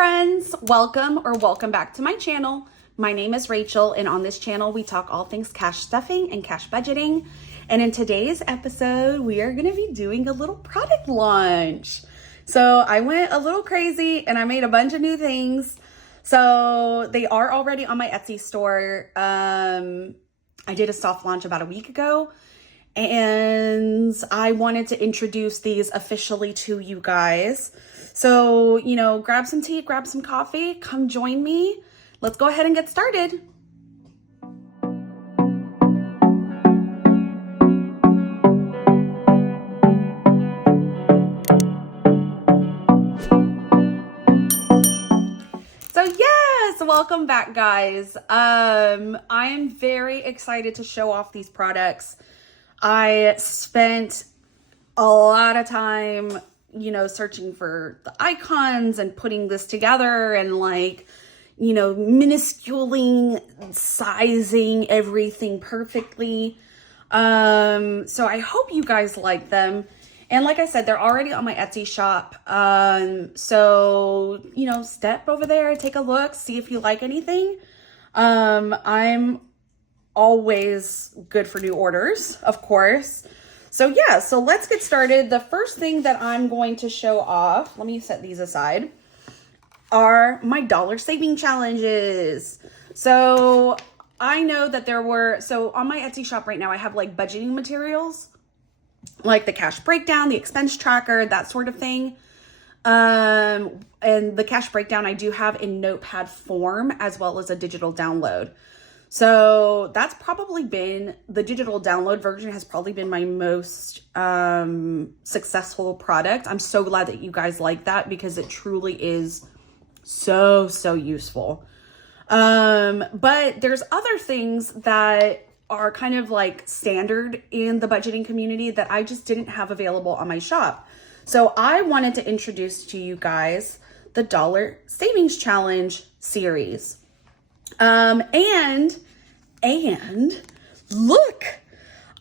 friends, welcome back to my channel. My name is Rachel, and on this channel we talk all things cash stuffing and cash budgeting. And in today's episode we are going to be doing a little product launch. So I went a little crazy and I made a bunch of new things. So they are already on my Etsy store. I did a soft launch about a week ago, and I wanted to introduce these officially to you guys. So, you know, grab some tea, grab some coffee, come join me. Let's go ahead and get started. So yes, welcome back, guys. I am very excited to show off these products. I spent a lot of time, you know, searching for the icons and putting this together and like, you know, minusculing, sizing everything perfectly. So I hope you guys like them. And like I said, they're already on my Etsy shop. So, you know, step over there, take a look, see if you like anything. I'm always good for new orders, of course. So yeah, so let's get started. The first thing that I'm going to show off, let me set these aside, are my dollar saving challenges. So I know that so on my Etsy shop right now, I have like budgeting materials, like the cash breakdown, the expense tracker, that sort of thing. And the cash breakdown I do have in notepad form as well as a digital download. So that's probably been, the digital download version has probably been my most successful product. I'm so glad that you guys like that because it truly is so useful. But there's other things that are kind of like standard in the budgeting community that I just didn't have available on my shop. So I wanted to introduce to you guys the Dollar Savings Challenge series. And look,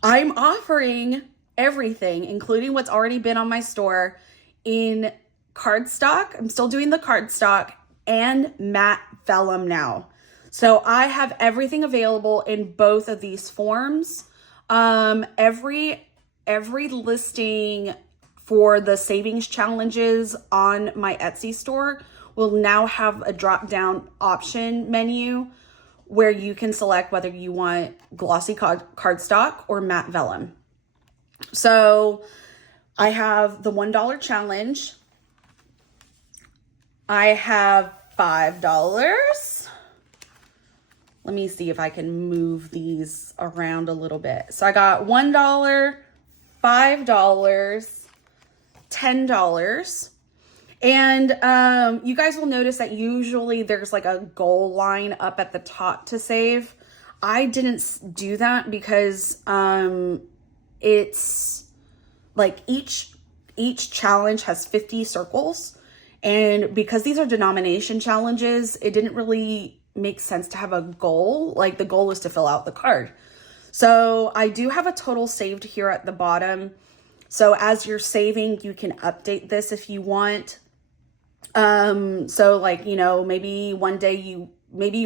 I'm offering everything, including what's already been on my store, in cardstock. I'm still doing the cardstock and matte vellum now. So I have everything available in both of these forms. Every listing for the savings challenges on my Etsy store will now have a drop down option menu where you can select whether you want glossy cardstock or matte vellum. So I have the $1 challenge. I have $5. Let me see if I can move these around a little bit. So I got $1, $5, $10. And you guys will notice that usually there's like a goal line up at the top to save. I didn't do that because it's like each challenge has 50 circles. And because these are denomination challenges, it didn't really make sense to have a goal. Like the goal is to fill out the card. So I do have a total saved here at the bottom. So as you're saving, you can update this if you want. So like, you know, maybe one day you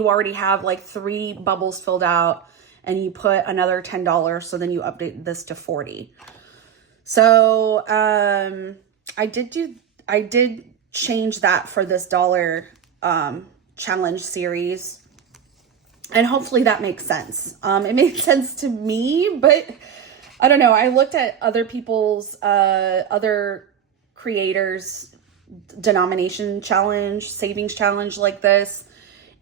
already have like 3 bubbles filled out and you put another $10. So then you update this to 40. So, I did change that for this dollar, challenge series. And hopefully that makes sense. It made sense to me, but I don't know. I looked at other people's, other creators' denomination challenge, savings challenge like this,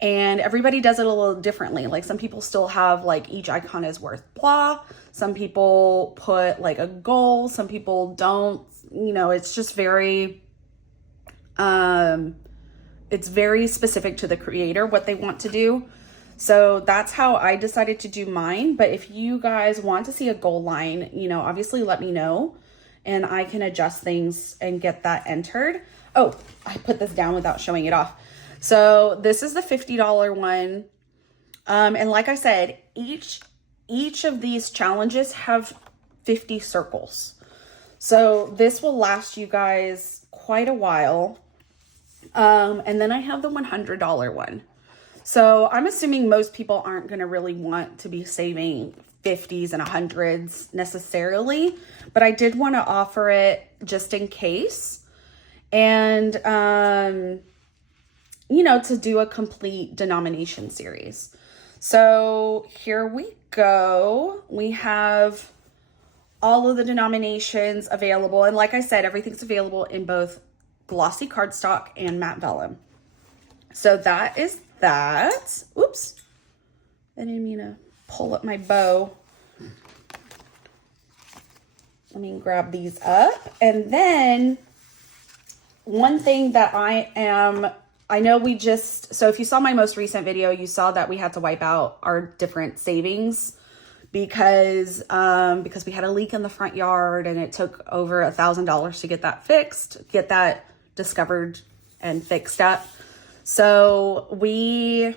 and everybody does it a little differently. Like some people still have like each icon is worth blah. Some people put like a goal. Some people don't. You know, it's just very, it's very specific to the creator what they want to do. So that's how I decided to do mine. But if you guys want to see a goal line, you know, obviously let me know and I can adjust things and get that entered. Oh, I put this down without showing it off. So this is the $50 one. And like I said, each of these challenges have 50 circles. So this will last you guys quite a while. And then I have the $100 one. So I'm assuming most people aren't going to really want to be saving 50s and 100s necessarily, but I did want to offer it just in case. And, you know, to do a complete denomination series. So here we go. We have all of the denominations available. And like I said, everything's available in both glossy cardstock and matte vellum. So that is that. Oops. I didn't mean to pull up my bow. Let me grab these up. And then one thing that I know we just, so if you saw my most recent video, you saw that we had to wipe out our different savings because we had a leak in the front yard and it took over $1,000 to get that fixed, get that discovered and fixed up. So we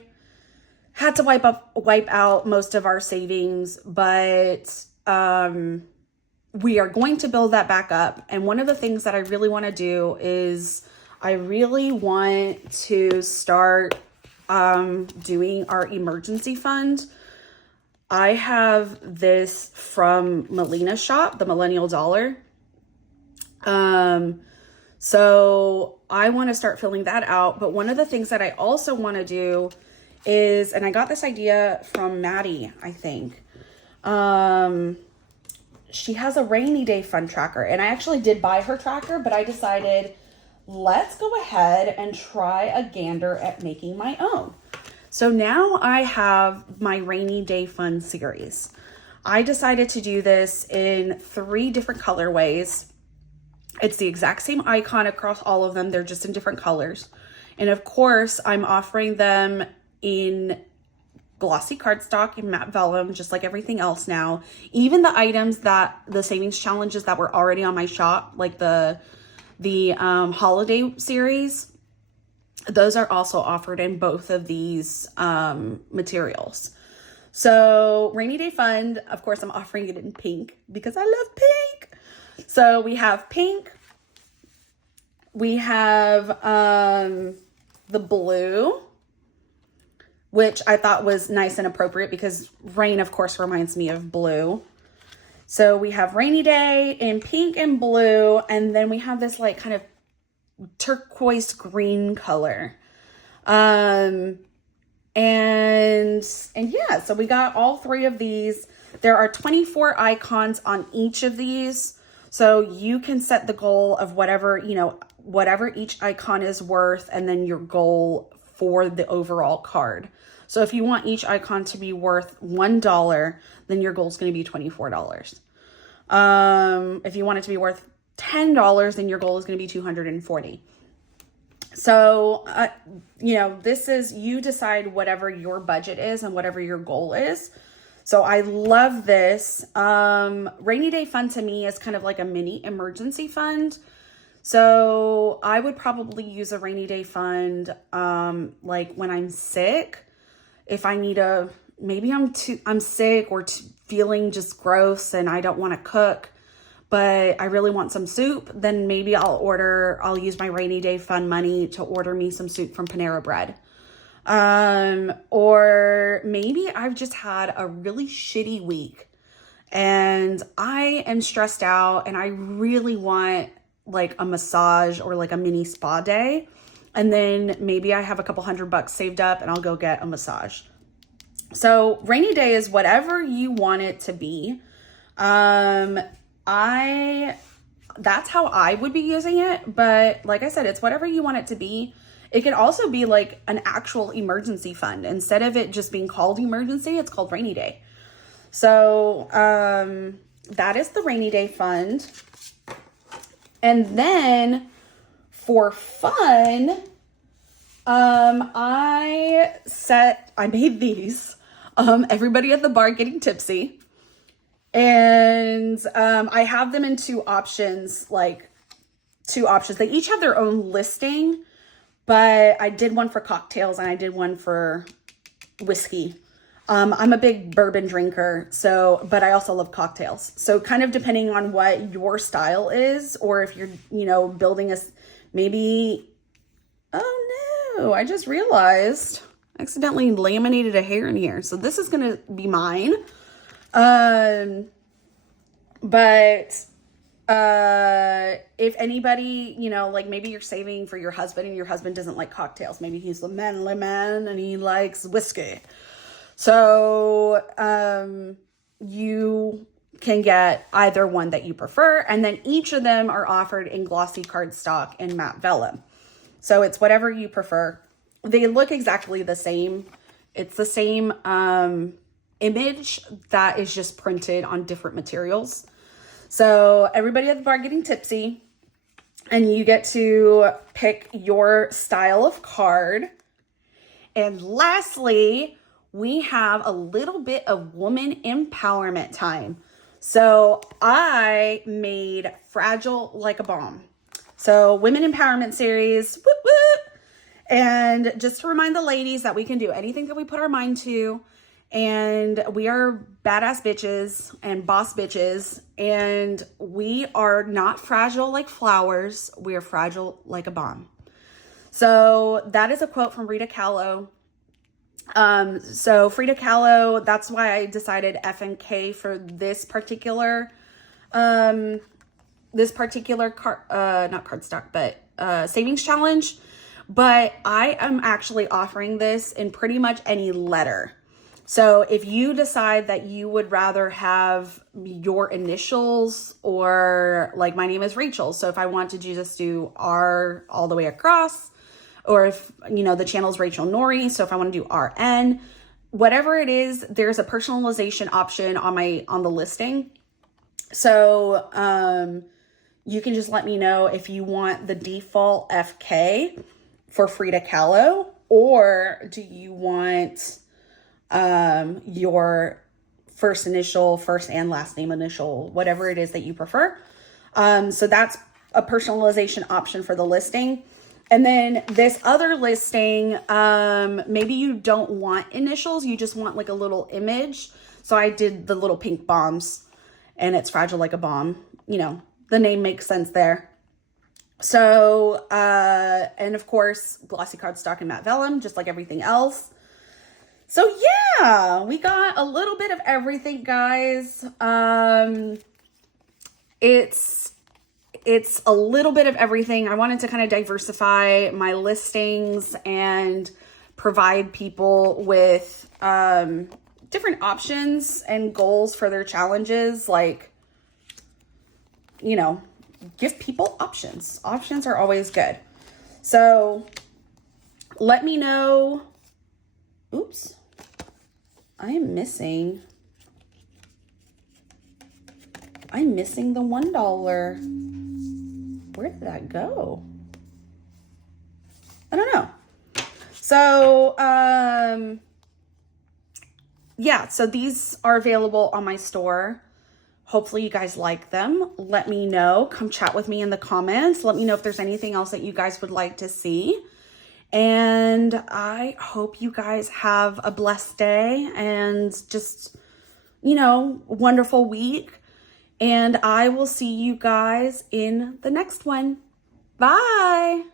had to wipe out most of our savings, but we are going to build that back up. And one of the things that I really want to do is I really want to start doing our emergency fund. I have this from Melina's shop, the Millennial Dollar. So I want to start filling that out. But one of the things that I also want to do is, and I got this idea from Maddie, I think. She has a rainy day fund tracker, and I actually did buy her tracker, but I decided let's go ahead and try a gander at making my own. So now I have my rainy day fund series. I decided to do this in 3 different colorways. It's the exact same icon across all of them. They're just in different colors. And of course, I'm offering them in glossy cardstock and matte vellum, just like everything else now. Even the items that the savings challenges that were already on my shop, like the holiday series, those are also offered in both of these materials. So rainy day fund, of course, I'm offering it in pink because I love pink. So we have pink, we have the blue, which I thought was nice and appropriate because rain, of course, reminds me of blue. So we have rainy day in pink and blue, and then we have this like kind of turquoise green color. And yeah, so we got all 3 of these. There are 24 icons on each of these. So you can set the goal of whatever, you know, whatever each icon is worth, and then your goal for the overall card. So if you want each icon to be worth $1, then your goal is going to be $24. If you want it to be worth $10, then your goal is going to be $240. So, you know, this is, you decide whatever your budget is and whatever your goal is. So I love this. Rainy day fund to me is kind of like a mini emergency fund. So I would probably use a rainy day fund, like when I'm sick, if I need maybe I'm sick or feeling just gross and I don't want to cook, but I really want some soup, then maybe I'll use my rainy day fund money to order me some soup from Panera Bread. Or maybe I've just had a really shitty week and I am stressed out and I really want like a massage or like a mini spa day. And then maybe I have a couple $100 saved up and I'll go get a massage. So rainy day is whatever you want it to be. That's how I would be using it. But like I said, it's whatever you want it to be. It can also be like an actual emergency fund. Instead of it just being called emergency, it's called rainy day. So that is the rainy day fund. And then for fun, I made these, everybody at the bar getting tipsy. And I have them in 2 options, like 2 options. They each have their own listing, but I did one for cocktails and I did one for whiskey. I'm a big bourbon drinker, but I also love cocktails. So kind of depending on what your style is, or if you're, building maybe, Oh, I just realized I accidentally laminated a hair in here. So this is going to be mine. But if anybody, you know, like maybe you're saving for your husband and your husband doesn't like cocktails. Maybe he's le man and he likes whiskey. So, you can get either one that you prefer. And then each of them are offered in glossy cardstock and matte vellum. So it's whatever you prefer. They look exactly the same. It's the same, image that is just printed on different materials. So everybody at the bar getting tipsy, and you get to pick your style of card. And lastly, we have a little bit of woman empowerment time. So I made Fragile Like a Bomb. So women empowerment series, whoop, whoop. And just to remind the ladies that we can do anything that we put our mind to. And we are badass bitches and boss bitches. And we are not fragile like flowers. We are fragile like a bomb. So that is a quote from Rita Kahlo. So Frida Kahlo, that's why I decided F and K for this particular, not cardstock, but, savings challenge. But I am actually offering this in pretty much any letter. So if you decide that you would rather have your initials, or like my name is Rachel. So if I wanted you just do R all the way across, or if, you know, the channel is Rachel Nori. So if I want to do RN, whatever it is, there's a personalization option on the listing. So, you can just let me know if you want the default FK for Frida Kahlo, or do you want, your first initial, first and last name initial, whatever it is that you prefer. So that's a personalization option for the listing. And then this other listing, maybe you don't want initials, you just want like a little image. So I did the little pink bombs, and it's Fragile Like a Bomb. You know, the name makes sense there. So, and of course, glossy cardstock and matte vellum, just like everything else. So yeah, we got a little bit of everything, guys. It's a little bit of everything. I wanted to kind of diversify my listings and provide people with different options and goals for their challenges. Like, you know, give people options. Options are always good. So let me know. Oops. I'm missing the $1. Where did that go? I don't know. So, yeah, so these are available on my store. Hopefully you guys like them. Let me know. Come chat with me in the comments. Let me know if there's anything else that you guys would like to see. And I hope you guys have a blessed day and just, you know, wonderful week. And I will see you guys in the next one. Bye.